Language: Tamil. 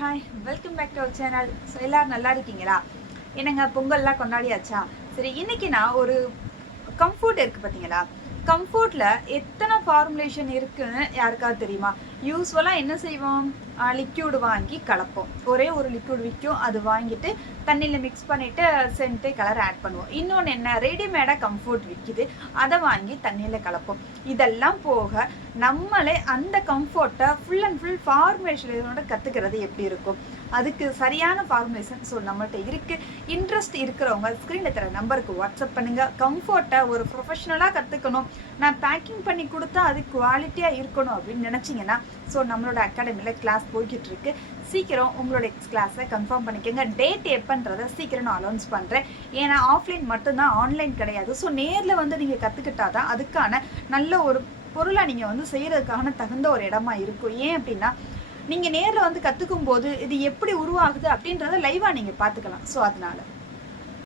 Hi welcome back to our channel. So எல்லோரும் நல்லா இருக்கீங்களா? என்னங்க பொங்கல்லாம் கொண்டாடியாச்சா? சரி, இன்னைக்கு நான் ஒரு கம்ஃபர்ட் இருக்குது பார்த்தீங்களா? கம்ஃபர்ட்டில் எத்தனை ஃபார்முலேஷன் இருக்குன்னு யாருக்காவது தெரியுமா? யூஸ்வலாக என்ன செய்வோம், லிக்யூடு வாங்கி கலப்போம். ஒரே ஒரு லிக்யூட் விற்கும், அது வாங்கிட்டு தண்ணியில் மிக்ஸ் பண்ணிவிட்டு சென்ட்டு கலர் ஆட் பண்ணுவோம். இன்னொன்று என்ன, ரெடிமேடாக கம்ஃபர்ட் விற்கிது, அதை வாங்கி தண்ணியில் கலப்போம். இதெல்லாம் போக நம்மளே அந்த கம்ஃபர்ட்டை ஃபுல் அண்ட் ஃபுல் ஃபார்முலேஷனோட கற்றுக்கிறது எப்படி இருக்கும்? அதுக்கு சரியான ஃபார்முலேஷன் ஸோ நம்மள்கிட்ட இருக்குது. இன்ட்ரெஸ்ட் இருக்கிறவங்க ஸ்க்ரீனில் தர நம்பருக்கு வாட்ஸ்அப் பண்ணுங்கள். கம்ஃபர்ட்டை ஒரு ப்ரொஃபஷ்னலாக கற்றுக்கணும், நான் பேக்கிங் பண்ணி கொடுத்தா அது குவாலிட்டியாக இருக்கணும் அப்படின்னு நினச்சிங்கன்னா ஸோ நம்மளோட அகாடமியில் கிளாஸ் போய்கிட்டு இருக்கு. சீக்கிரம் உங்களோட கிளாஸை கன்ஃபார்ம் பண்ணிக்கோங்க. டேட் எப்போன்றதை சீக்கிரம் நான் அனௌன்ஸ் பண்ணுறேன். ஏன்னா ஆஃப்லைன் மட்டும்தான், ஆன்லைன் கிடையாது. ஸோ நேரில் வந்து நீங்கள் கற்றுக்கிட்டா தான் அதுக்கான நல்ல ஒரு பொருளை நீங்கள் வந்து செய்கிறதுக்கான தகுந்த ஒரு இடமா இருக்கும். ஏன் அப்படின்னா நீங்கள் நேரில் வந்து கற்றுக்கும் போது இது எப்படி உருவாகுது அப்படின்றத லைவாக நீங்கள் பார்த்துக்கலாம். ஸோ அதனால